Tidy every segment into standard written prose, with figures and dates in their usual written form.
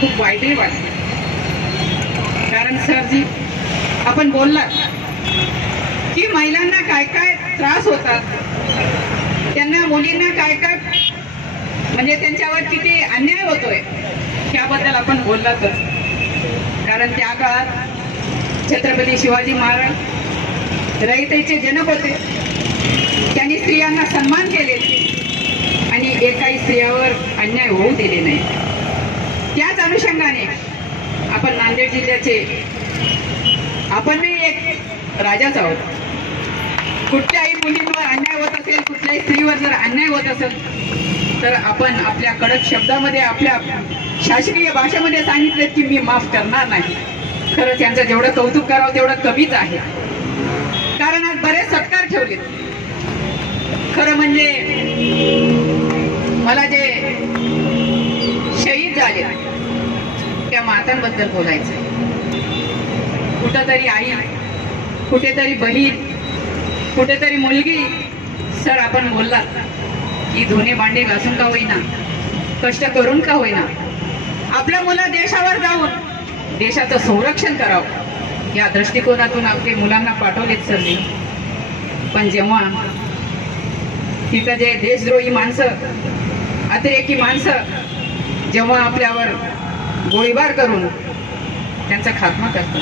खूप वाईटही वाटते. कारण सरजी आपण बोललात की महिलांना काय काय त्रास होतात, त्यांना मुलींना काय काय म्हणजे त्यांच्यावर किती अन्याय होतोय याबद्दल आपण बोललातच. कारण त्या काळात छत्रपती शिवाजी महाराज रयतेचे जनक होते. त्यांनी स्त्रियांना सन्मान केले आणि एकाही स्त्रियावर अन्याय होऊ दिले नाही. त्याच अनुषंगाने आपण नांदेड जिल्ह्याचे आपण एक राजाच आहोत. कुठल्याही मुलींवर अन्याय होत असेल, कुठल्याही स्त्रीवर जर अन्याय होत असेल तर आपण आपल्या कडक शब्दामध्ये आपल्या शासकीय भाषेमध्ये सांगितले की मी माफ करणार नाही. खरंच यांचं जेवढं कौतुक करावं तेवढं कमीच आहे. कारण आज बरेच सत्कार ठेवलेत. खरं म्हणजे मला जे शहीद झाले त्या मातांबद्दल बोलायचं. कुठेतरी आई, कुठेतरी बहीण, कुठेतरी मुलगी. सर आपण बोललात की धुणे भांडे घासून का होईना, कष्ट करून का होईना आपल्या मुलं देशावर जाऊन देशाचं संरक्षण करावं या दृष्टिकोनातून आपल्या मुलांना पाठवलेत सरजी. पण जेव्हा तिथं जे देशद्रोही माणसं, अतिरेकी माणसं जेव्हा आपल्यावर गोळीबार करून त्यांचा खात्मा करतात,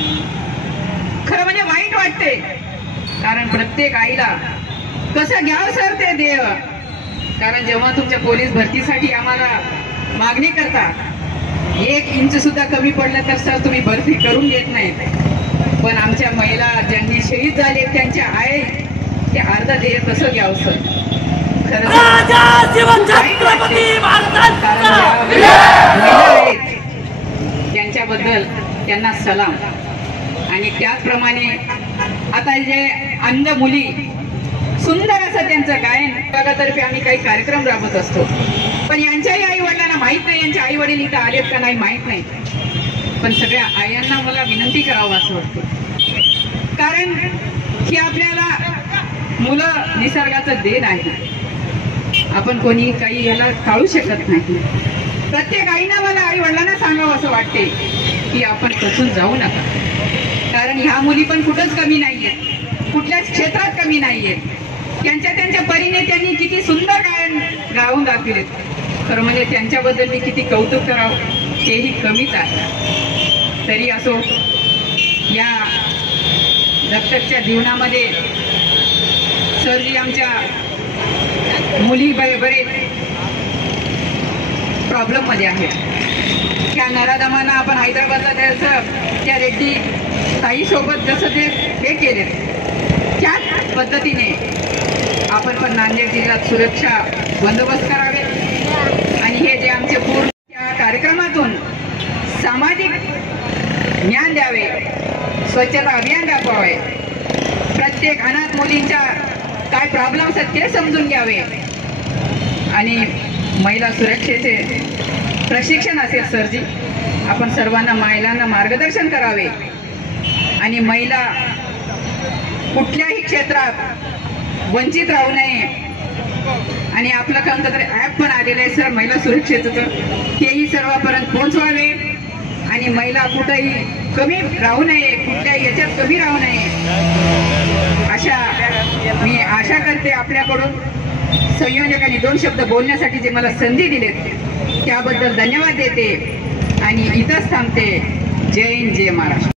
खरं म्हणजे वाईट वाटते. कारण प्रत्येक आईला कसं घ्यावं सर ते देव. कारण जेव्हा तुमच्या पोलीस भरतीसाठी आम्हाला मागणी करता, 1 इंच सुद्धा कमी पडलं तर सर तुम्ही भरती करून घेत नाहीत. पण आमच्या महिला ज्यांनी शहीद झाले त्यांच्या आई ते अर्ध देय कसं घ्यावं सर. खरं त्यांच्याबद्दल त्यांना सलाम. आणि त्याचप्रमाणे आता जे अंध मुली, सुंदर असं त्यांचं गायन विभागातर्फे आम्ही काही कार्यक्रम राबवत असतो. पण यांच्याही आई वडिलांना माहित नाही, यांचे आई वडील इथं आलेत का नाही माहित नाही. पण सगळ्या आयांना मला विनंती करावं असं वाटतं. कारण ही आपल्याला मुलं निसर्गाचं देण आहे. आपण कोणी काही याला टाळू शकत नाही. प्रत्येक आईना मला आई वडिलांना सांगावं असं वाटते की आपण खचून जाऊ नका. कारण ह्या मुली पण कुठंच कमी नाहीयेत, कुठल्याच क्षेत्रात कमी नाहीयेत. त्यांच्या परीने त्यांनी किती सुंदर गायन गाऊन दाखविलेत. खरं म्हणजे त्यांच्याबद्दल मी किती कौतुक करावं तेही कमीच आहे. तरी असो, या दत्तकच्या जीवनामध्ये सरजी आमच्या मुली बरेच प्रॉब्लेम मध्ये आहेत. त्या नराधमांना आपण हैदराबादला द्यायचं, त्या रेड्डी ताई सोबत जसं ते हे केले त्याच पद्धतीने आपण पण नांदेड जिल्ह्यात सुरक्षा बंदोबस्त करावे. आणि हे जे आमचे पूर्ण त्या कार्यक्रमातून सामाजिक ज्ञान द्यावे, स्वच्छता अभियान राबवावे, प्रत्येक अनाथ मुलींच्या काय प्रॉब्लेम्स आहेत ते समजून घ्यावे. आणि महिला सुरक्षेचे प्रशिक्षण असेल सरजी, आपण सर्वांना महिलांना मार्गदर्शन करावे. आणि महिला कुठल्याही क्षेत्रात वंचित राहू नये. आणि आपलं कोणतं तरी ॲप पण आलेलं आहे सर महिला सुरक्षेचं, तेही सर्वांपर्यंत पोहोचवावे. आणि महिला कुठेही कमी राहू नये, कुठल्याही याच्यात कमी राहू नये अशा मी आशा करते. आपल्याकडून संयोजकांनी 2 शब्द बोलण्यासाठी जे मला संधी दिलेत त्याबद्दल धन्यवाद देते आणि इथंच थांबते. जय हिंद, जय महाराष्ट्र.